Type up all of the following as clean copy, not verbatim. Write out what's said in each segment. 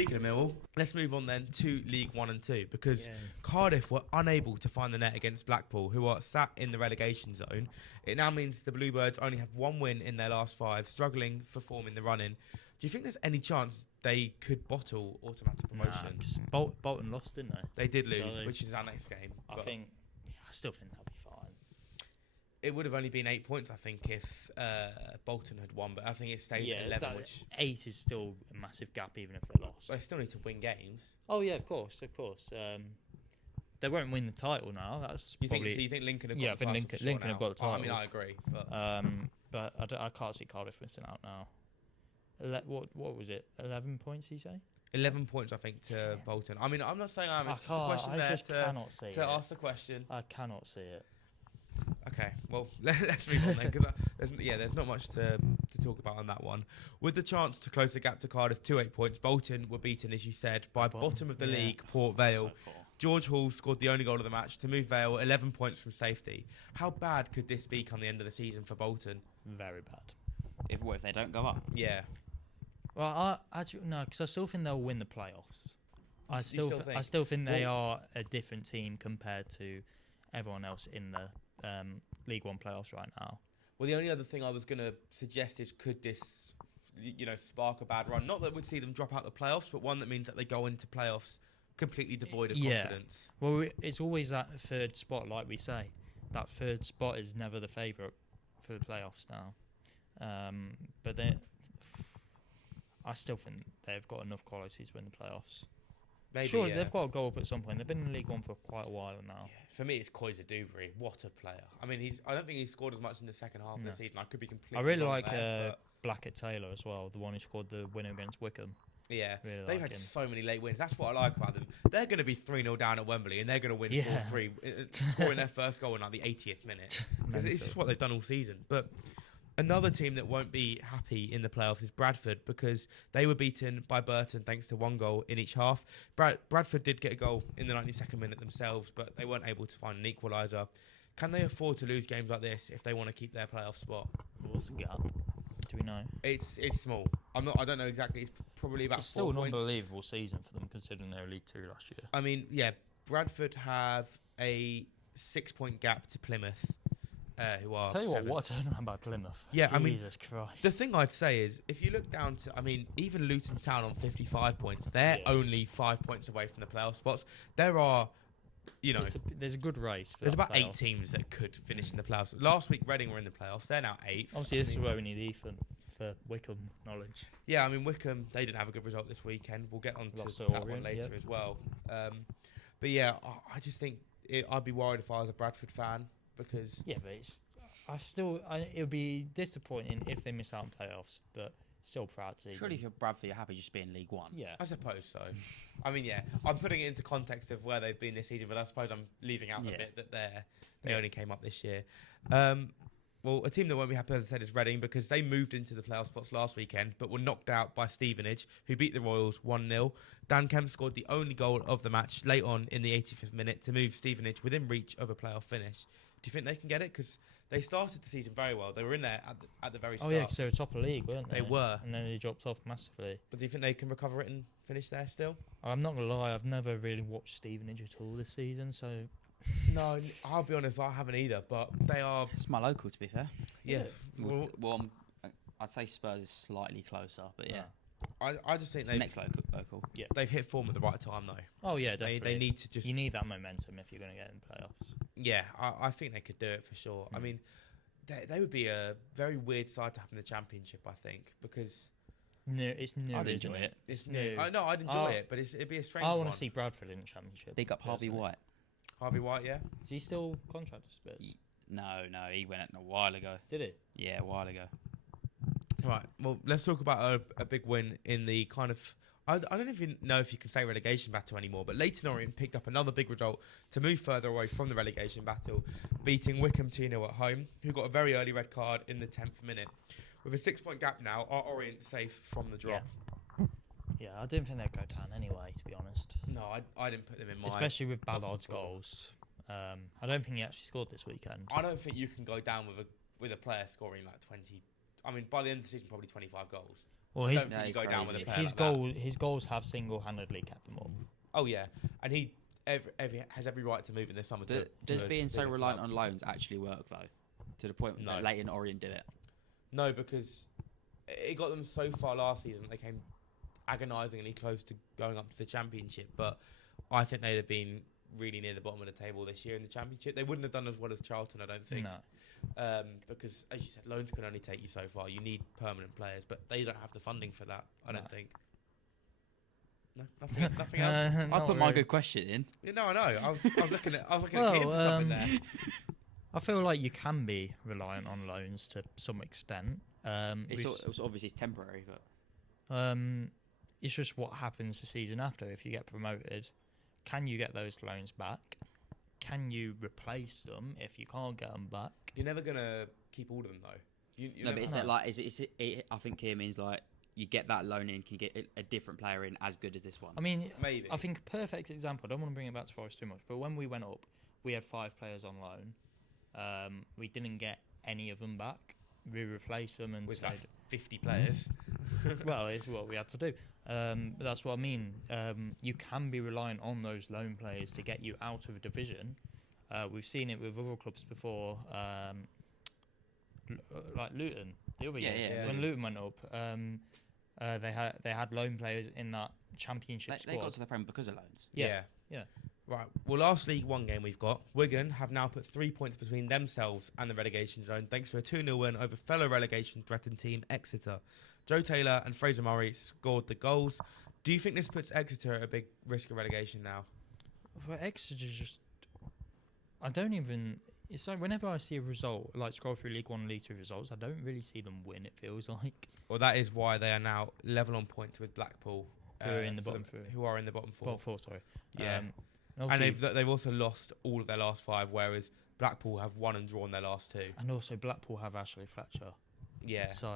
speaking of Millwall, let's move on then to League 1 and 2 because Cardiff were unable to find the net against Blackpool, who are sat in the relegation zone. It now means the Bluebirds only have one win in their last 5, struggling for form in the run-in. Do you think there's any chance they could bottle automatic promotion? Bolton lost, didn't they? They did lose, which is our next game. I still think they'll be fine. It would have only been 8 points, I think, if Bolton had won, but I think it stays at 11. Which 8 is still a massive gap, even if they lost. They still need to win games. Oh yeah, of course. They won't win the title now. That's you think Lincoln have got the title? Yeah, I think Lincoln have got the title. I mean, I agree, but I can't see Cardiff missing out now. What was it? 11 points, you say? 11 points, I think, to Bolton. I mean, I'm not saying I'm. It's a question there to ask the question. I cannot see it. Okay, well, let's move on then, because there's not much to talk about on that one. With the chance to close the gap to Cardiff to 8 points, Bolton were beaten, as you said, by bottom of the league, Port Vale. So George Hall scored the only goal of the match to move Vale 11 points from safety. How bad could this be come the end of the season for Bolton? Very bad. If they don't go up? Yeah. Well, no, because I still think they'll win the playoffs. I still think they are a different team compared to everyone else in the League One playoffs right now. Well, the only other thing I was going to suggest is could this, spark a bad run? Not that we'd see them drop out the playoffs, but one that means that they go into playoffs completely devoid of confidence. Well, it's always that third spot, like we say. That third spot is never the favourite for the playoffs now. But I still think they've got enough qualities to win the playoffs. Maybe, surely they've got to go up at some point. They've been in League One for quite a while now. Yeah. For me, it's Koiser Dubry. What a player! I mean, I don't think he's scored as much in the second half of the season. I could be completely. I really wrong like Blackett Taylor as well, the one who scored the winner against Wickham. Yeah, really they've had so many late wins. That's what I like about them. They're going to be 3-0 down at Wembley, and they're going to win 4-3, scoring their first goal in like the 80th minute. Because this is what they've done all season. But another team that won't be happy in the playoffs is Bradford, because they were beaten by Burton thanks to one goal in each half. Bradford did get a goal in the 92nd minute themselves, but they weren't able to find an equaliser. Can they afford to lose games like this if they want to keep their playoff spot? What's the gap? Do we know? It's small. I don't know exactly. It's probably about 4 points. It's still an unbelievable season for them, considering they were League 2 last year. I mean, yeah, Bradford have a 6-point gap to Plymouth, who are Tell you seventh. what a turnaround by Plymouth. Yeah, Jesus Christ. The thing I'd say is, if you look down to, even Luton Town on 55 points, they're only 5 points away from the playoff spots. There are, there's a good race. There's about 8 teams that could finish in the playoffs. Last week, Reading were in the playoffs. They're now 8th. Obviously, this is where we need Ethan for Wickham knowledge. Yeah, Wickham, they didn't have a good result this weekend. We'll get on to that one later as well. But yeah, I just think I'd be worried if I was a Bradford fan, because... Yeah, but it would be disappointing if they miss out on playoffs, but still proud to see Surely them. if you're Bradford, you're happy just being League One. Yeah. I suppose so. I'm putting it into context of where they've been this season, but I suppose I'm leaving out the bit that they only came up this year. Well, a team that won't be happy, as I said, is Reading, because they moved into the playoff spots last weekend, but were knocked out by Stevenage, who beat the Royals 1-0. Dan Kemp scored the only goal of the match late on in the 85th minute to move Stevenage within reach of a playoff finish. Do you think they can get it? Because they started the season very well. They were in there at the very start. Oh, yeah, because they were top of the league, weren't they? They were. And then they dropped off massively. But do you think they can recover it and finish there still? I'm not going to lie, I've never really watched Stevenage at all this season, so... No, I'll be honest, I haven't either, but they are... It's my local, to be fair. Yeah. Well, I'd say Spurs is slightly closer, but yeah. I just think it's the next local. Yeah. They've hit form at the right time, though. Oh, yeah, definitely. They need to just... You need that momentum if you're going to get in the playoffs. Yeah, I think they could do it for sure. They would be a very weird side to have in the Championship, I think, because... No, it's new. I'd enjoy it. It's new. No, I'd enjoy it, but it'd be a strange one. I want to see Bradford in the Championship. Big up Harvey White. Harvey White, yeah. Is he still contracted to Spurs? No, he went a while ago. Did he? Yeah, a while ago. Right, well, let's talk about a big win in the kind of... I don't even know if you can say relegation battle anymore, but Leyton Orient picked up another big result to move further away from the relegation battle, beating Wickham 2-0 at home, who got a very early red card in the 10th minute. With a 6-point gap now, are Orient safe from the drop? Yeah, I didn't think they'd go down anyway, to be honest. No, I didn't put them in mind. Especially with Ballard's goals. I don't think he actually scored this weekend. I don't think you can go down with a player scoring like 20... by the end of the season, probably 25 goals. Well, I his don't think you go he's down with a crazy. player his like goal his goals have single-handedly kept them up. that. Oh yeah, and he has every right to move in this summer. Does being so bigger reliant club. on loans actually work though? To the point No. that Leighton Orient did it. No, because it got them so far last season. They came agonisingly close to going up to the Championship, but I think they'd have been really near the bottom of the table this year in the Championship. They wouldn't have done as well as Charlton, I don't think. No. Because, as you said, loans can only take you so far. You need permanent players, but they don't have the funding for that, I don't think. No, nothing else. I put my good question in. Yeah, no, I know. I was looking at Kian for something there. I feel like you can be reliant on loans to some extent. It's obviously it's temporary, but it's just what happens the season after. If you get promoted, can you get those loans back? Can you replace them if you can't get them back? You're never gonna keep all of them though. No, but it's that like I think here means like you get that loan in, can you get a different player in as good as this one? I mean, Maybe. I think a perfect example. I don't want to bring it back to Forest too much, but when we went up, we had 5 players on loan. We didn't get any of them back. We replaced them and with said, about 50 players. well, it's what we had to do. But that's what I mean. You can be reliant on those loan players to get you out of a division. We've seen it with other clubs before, like Luton the other year. Yeah. When Luton went up, they had loan players in that Championship squad. They got to the Prem because of loans. Yeah. Right. Well, last League One game we've got, Wigan have now put 3 points between themselves and the relegation zone thanks to a 2-0 win over fellow relegation-threatened team Exeter. Joe Taylor and Fraser Murray scored the goals. Do you think this puts Exeter at a big risk of relegation now? Well, Exeter just... I don't even... It's like whenever I see a result, like scroll through League 1 and League 2 results, I don't really see them win, it feels like. Well, that is why they are now level on points with Blackpool. Who are in the bottom 4. Who are in the bottom 4. Bottom 4, sorry. Yeah. And And they've also lost all of their last 5, whereas Blackpool have won and drawn their last 2. And also Blackpool have Ashley Fletcher. Yeah. So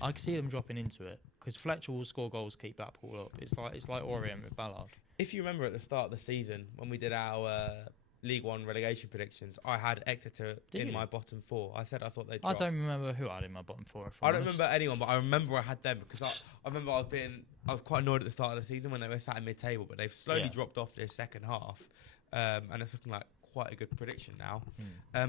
I can see them dropping into it because Fletcher will score goals, keep Blackpool up. It's like Orient with Ballard. If you remember at the start of the season when we did our League One relegation predictions, I had Exeter in my bottom 4. I said I thought they'd drop. I don't remember who I had in my bottom 4. I don't remember anyone, but I remember I had them because I remember I was quite annoyed at the start of the season when they were sat in mid-table, but they've slowly dropped off their second half, and it's looking like quite a good prediction now.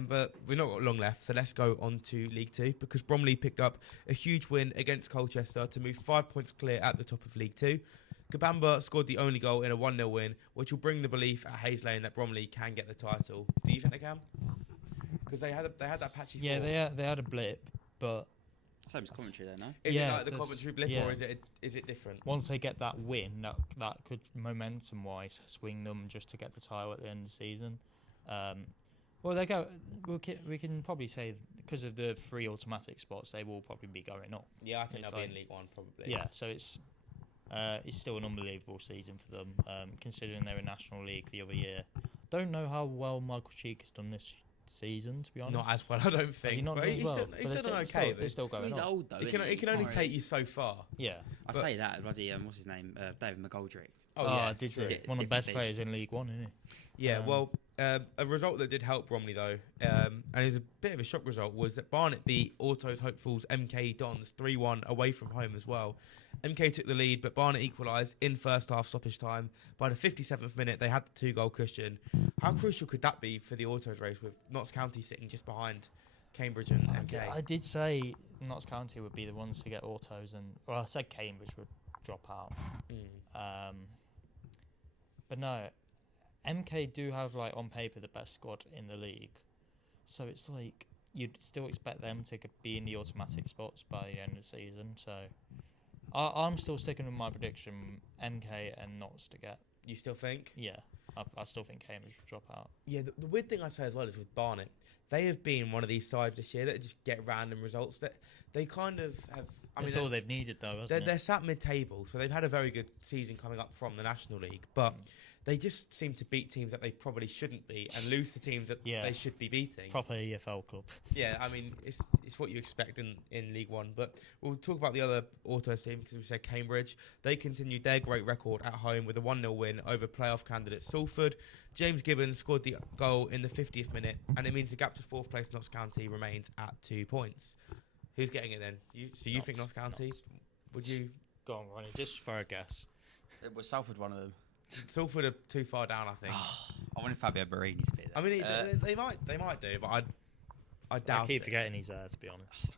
But we've not got long left, so let's go on to League 2 because Bromley picked up a huge win against Colchester to move 5 points clear at the top of League 2. Kabamba scored the only goal in a 1-0 win, which will bring the belief at Hayes Lane that Bromley can get the title. Do you think they can? Because they had that patchy form. Yeah, they had a blip, but Same as Coventry, though, no? Is it like the Coventry blip, or is it different? Once they get that win, that could momentum-wise swing them just to get the title at the end of the season. Well, they go. We can probably say because of the 3 automatic spots, they will probably be going up. Yeah, I think It's they'll be like- in League One probably. Yeah, so it's still an unbelievable season for them, considering they were National League the other year. Don't know how well Michael Cheek has done this season, to be honest. Not as well, I don't Has he think. not But done as he's well? still, But he's they're still done still- okay. They're still going He's up. old, though. He can only take you so far. Yeah. I say that, bloody, what's his name? David McGoldrick. Oh, did true. one of the Different best beast. players in League One, isn't he? Yeah, well, a result that did help Bromley, though, and it was a bit of a shock result, was that Barnet beat Autos Hopefuls MK Dons 3-1 away from home as well. MK took the lead, but Barnet equalised in first half stoppage time. By the 57th minute, they had the 2-goal cushion. How crucial could that be for the Autos race with Notts County sitting just behind Cambridge and MK? I did say Notts County would be the ones to get autos, I said Cambridge would drop out. But no, MK do have, like, on paper the best squad in the league, so it's like you'd still expect them to be in the automatic spots by the end of the season. So I'm still sticking with my prediction: MK and Notts to get. You still think? Yeah, I still think Cambridge will drop out. Yeah, the weird thing I'd say as well is with Barnet, they have been one of these sides this year that just get random results. That they kind of have. That's all they've needed, though, hasn't it? They're sat mid-table, so they've had a very good season coming up from the National League, but they just seem to beat teams that they probably shouldn't beat and lose to teams that they should be beating. Proper EFL club. Yeah, I mean, it's what you expect in League One. But we'll talk about the other Autos team because we said Cambridge. They continued their great record at home with a 1-0 win over playoff candidate Salford. James Gibbons scored the goal in the 50th minute, and it means the gap to 4th place Notts County remains at 2 points. Who's getting it then? You think Notts County? Notts. Would you? Go on, Ronnie. Just for a guess. It was Salford one of them. Salford are too far down, I think. I wanted Fabio Barini to be there. I mean, they might do, but I doubt I keep it. forgetting he's there, to be honest.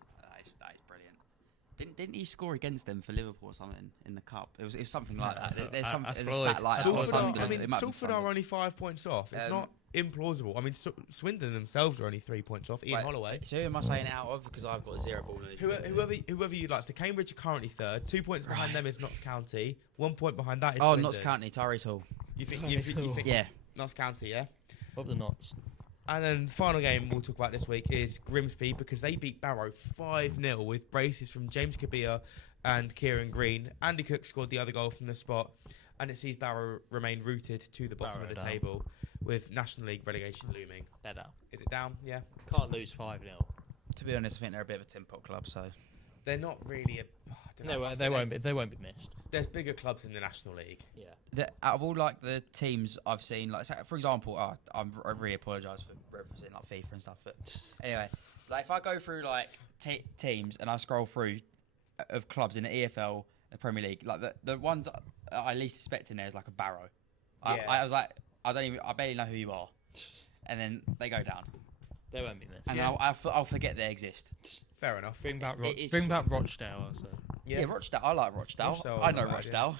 That is brilliant. Didn't he score against them for Liverpool or something in the cup? It was something like that. There's some that's there's a stat like that. Salford, Sunderland, it might be Salford are only 5 points off. It's not implausible. I mean, Swindon themselves are only 3 points off. Ian Holloway. So who am I saying out of? Because I've got zero ball knowledge. Whoever you like. So Cambridge are currently third. 2 points behind them is Notts County. 1 point behind that is Swindon. Notts County, Tyrese Hall. You think Yeah. Notts County, yeah? Up the Notts. And then the final game we'll talk about this week is Grimsby, because they beat Barrow 5-0 with braces from James Kabir and Kieran Green. Andy Cook scored the other goal from the spot, and it sees Barrow remain rooted to the bottom of the table with National League relegation looming. They're down. Is it down? Yeah. Can't lose 5-0. To be honest, I think they're a bit of a tin pot club, so... They're not really They won't be missed. There's bigger clubs in the National League. Yeah. Out of all like the teams I've seen, like for example, I really apologise for referencing like FIFA and stuff, but anyway, like if I go through like teams and I scroll through of clubs in the EFL, the Premier League, like the ones I least expect in there is like a Barrow. I was like, I barely know who you are, and then they go down. They won't be missed. And I'll forget they exist. Fair enough. Bring back Rochdale. Also. Yeah, Rochdale. I like Rochdale. I know Rochdale.